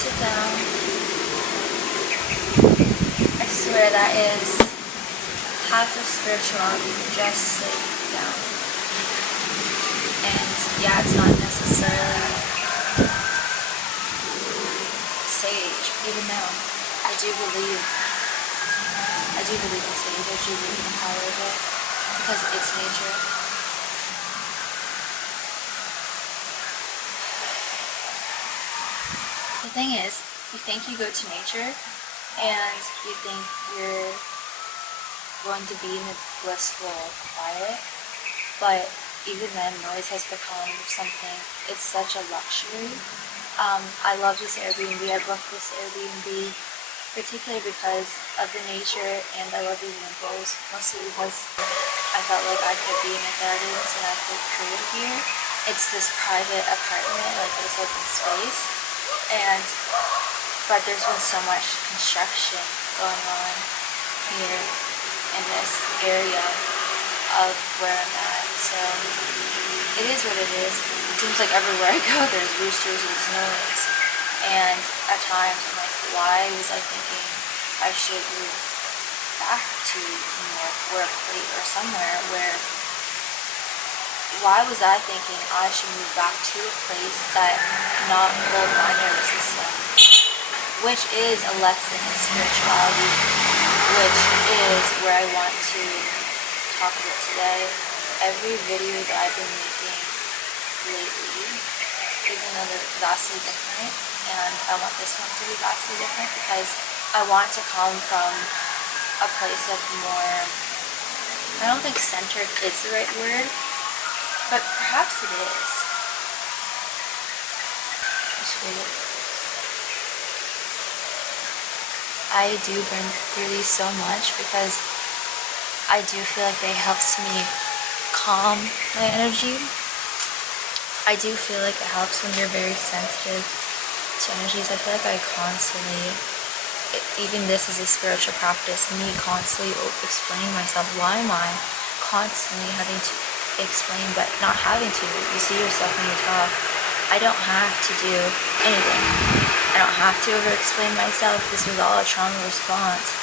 sit down. I swear that is half of spirituality, just sitting down. And yeah, it's not necessarily sage, even though I do believe in sage. I do believe in the power of it because it's nature. The thing is, you think you go to nature and you think you're going to be in a blissful quiet, but even then noise has become something, it's such a luxury. I love this Airbnb. I booked this Airbnb particularly because of the nature, and I love the examples, mostly because I felt like I could be in the gardens and I could create here. It's this private apartment, like this open space, but there's been so much construction going on here in this area of where I'm at, so it is what it is. It seems like everywhere I go there's roosters, there's noise, and at times I'm like, why was I thinking I should move back to New York or a place or somewhere where, why was I thinking I should move back to a place that not hold my nervous system, which is a lesson in spirituality, which is where I want to talk about today. Every video that I've been making lately, even though they're vastly different, and I want this one to be vastly different because I want to come from a place of more, I don't think centered is the right word, but perhaps it is. Just read it. I do burn through these so much because I do feel like they helps me calm my energy. I do feel like it helps when you're very sensitive to energies. I feel like I constantly, even this is a spiritual practice, me constantly explaining myself. Why am I constantly having to explain but not having to? You see yourself when you talk. I don't have to do anything. I don't have to over-explain myself. This was all a trauma response.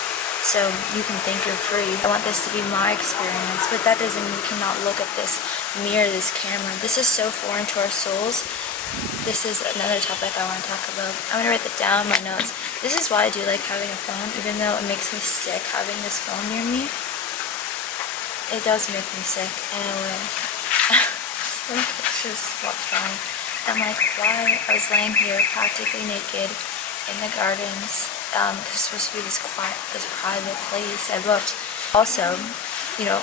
So you can think you're free. I want this to be my experience, but that doesn't mean you cannot look at this mirror, this camera. This is so foreign to our souls. This is another topic I want to talk about. I'm going to write that down in my notes. This is why I do like having a phone, even though it makes me sick having this phone near me. It does make me sick in a way. Some pictures walked by. I'm like, why? I was laying here practically naked in the gardens. It's supposed to be this quiet, this private place I booked. Also, you know,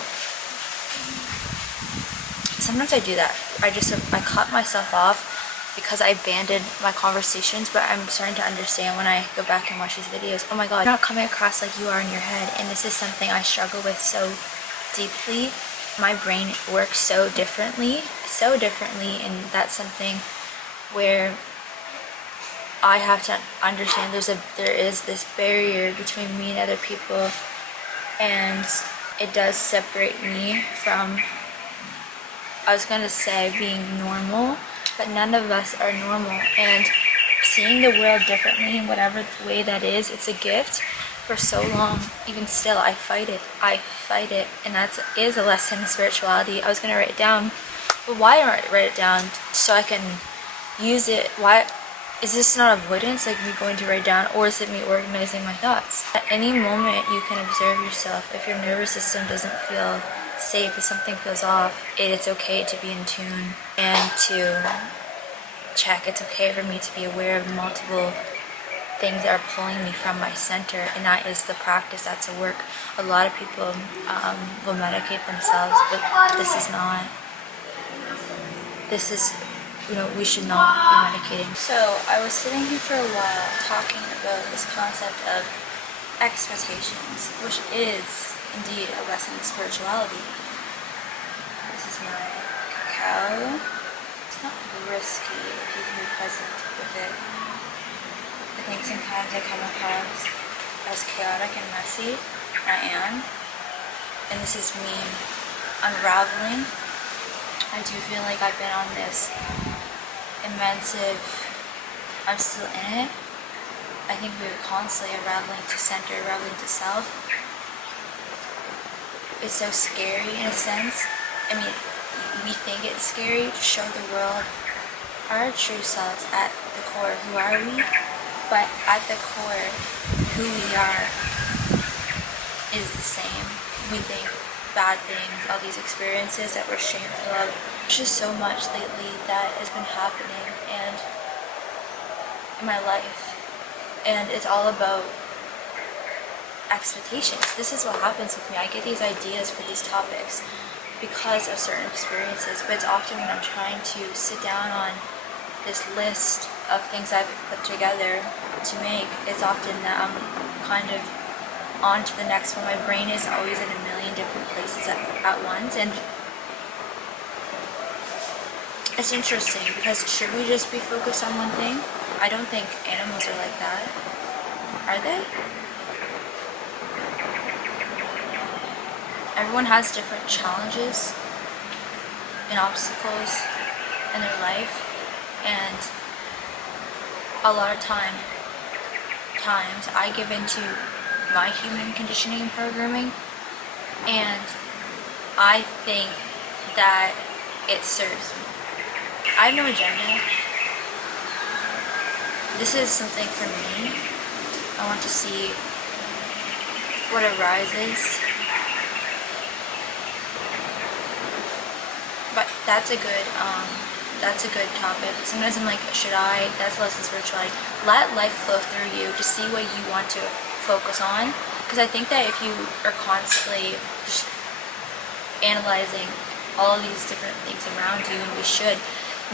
sometimes I do that. I cut myself off because I abandoned my conversations, but I'm starting to understand when I go back and watch these videos, oh my god, you're not coming across like you are in your head, and this is something I struggle with so deeply. My brain works so differently, and that's something where I have to understand there is this barrier between me and other people, and it does separate me from, I was gonna say, being normal, but none of us are normal, and seeing the world differently in whatever way that is, it's a gift. For so long, even still, I fight it, and that is a lesson in spirituality. I was gonna write it down, but why don't I write it down? So I can use it. Why is this not avoidance, like me going to write down, or is it me organizing my thoughts? At any moment you can observe yourself. If your nervous system doesn't feel safe, if something feels off, it's okay to be in tune and to check. It's okay for me to be aware of multiple things that are pulling me from my center, and that is the practice. That's a work. A lot of people will medicate themselves, but this is not. This is, you know, we should not be medicating. So I was sitting here for a while talking about this concept of expectations, which is indeed a lesson in spirituality. This is my cacao. It's not risky if you can be present with it. I think sometimes I come across as chaotic and messy. I am. And this is me unraveling. I do feel like I've been on this I'm still in it, I think we're constantly unraveling to center, unraveling to self. It's so scary in a sense. I mean, we think it's scary to show the world our true selves at the core. Who are we? But at the core, who we are is the same. We think bad things, all these experiences that we're shameful of. There's just so much lately that has been happening and in my life. And it's all about expectations. This is what happens with me. I get these ideas for these topics because of certain experiences, but it's often when I'm trying to sit down on this list of things I've put together to make, it's often that I'm kind of on to the next one. My brain is always in a million different places at once, and it's interesting because should we just be focused on one thing? I don't think animals are like that. Are they? Everyone has different challenges and obstacles in their life, and a lot of times I give into my human conditioning and programming, and I think that it serves me. I have no agenda. This is something for me. I want to see what arises. But that's a good topic. Sometimes I'm like, should I? That's less than spirituality. Let life flow through you to see what you want to focus on. Because I think that if you are constantly just analyzing all of these different things around you, and we should,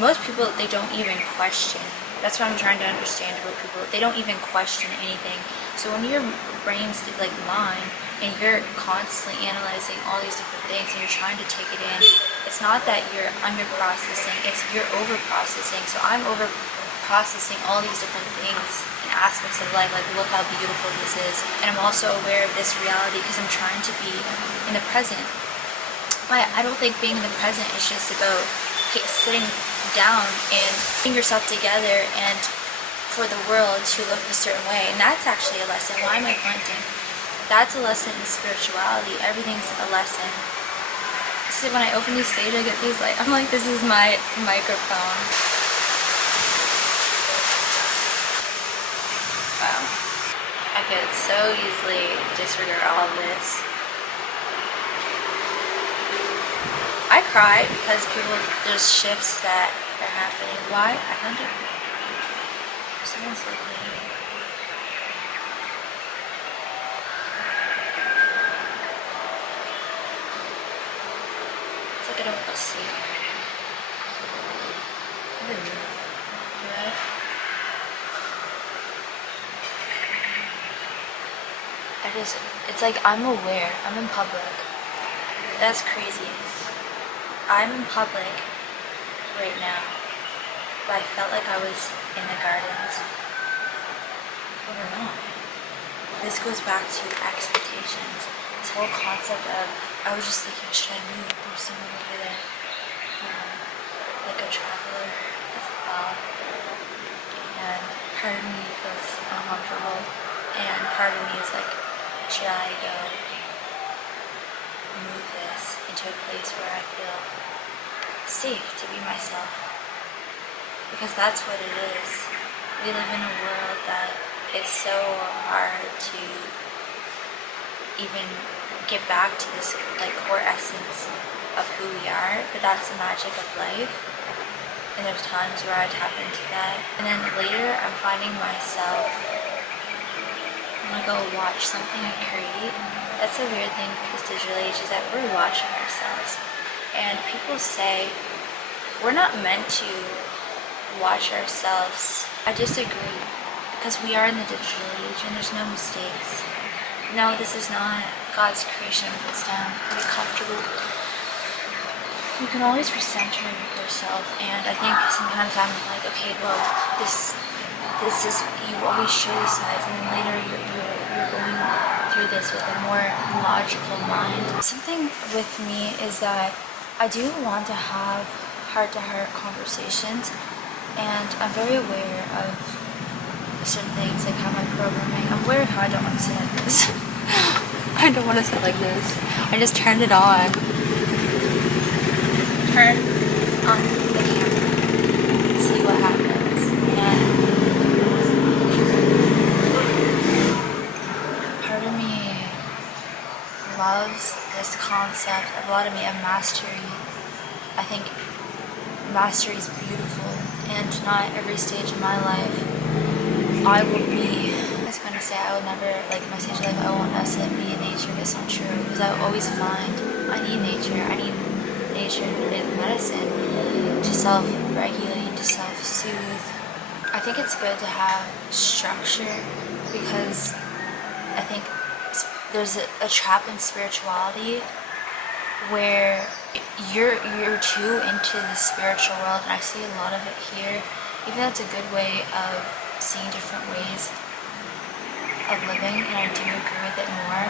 most people, they don't even question. That's what I'm trying to understand about people. They don't even question anything. So when your brain's like mine, and you're constantly analyzing all these different things and you're trying to take it in, it's not that you're under-processing, it's you're over-processing. So I'm over-processing all these different things and aspects of life, like look how beautiful this is. And I'm also aware of this reality because I'm trying to be in the present. But I don't think being in the present is just about sitting down and putting yourself together and for the world to look a certain way. And that's actually a lesson. Why am I grunting? That's a lesson in spirituality. Everything's a lesson. See, when I open these stage, I get these like, I'm like, this is my microphone. Wow. I could so easily disregard all of this. I cry because there's shifts that are happening. Why? I don't know. Someone's looking at me. It's like I don't go to sleep. I didn't know. Yeah. It's like I'm aware. I'm in public. That's crazy. I'm in public right now, but I felt like I was in the gardens. But we're not. This goes back to expectations. This whole concept of, I was just thinking, should I move? There's someone over there, like a traveler as well. And part of me feels uncomfortable, and part of me is like, should I go move this into a place where I feel safe to be myself? Because that's what it is. We live in a world that it's so hard to even get back to this like core essence of who we are, but that's the magic of life. And there's times where I tap into that, and then later I'm finding myself, I'm gonna go watch something I create. That's a weird thing with this digital age, is that we're watching ourselves. And people say we're not meant to watch ourselves. I disagree, because we are in the digital age and there's no mistakes. No, this is not God's creation. It's down. Be comfortable. You can always recenter yourself, and I think sometimes I'm like, okay, well, this is, you always show these sides, and then later you're going through this with a more logical mind. Something with me is that I do want to have heart-to-heart conversations, and I'm very aware of certain things, like how my programming. I'm weird how I don't want to sit like this. I don't want to sit like this. I just turned it on. Turn on the camera. See what happens. And part of me loves this concept, a lot of me, of mastery. I think mastery is beautiful, and not every stage of my life I will be. I was gonna say I will never, like my stage of life, I won't necessarily be in nature, but it's not true, because I will always find I need nature. I need nature as medicine to self-regulate, to self-soothe. I think it's good to have structure, because I think there's a trap in spirituality where you're too into the spiritual world, and I see a lot of it here. Even though it's a good way of seeing different ways of living, and I do agree with it more.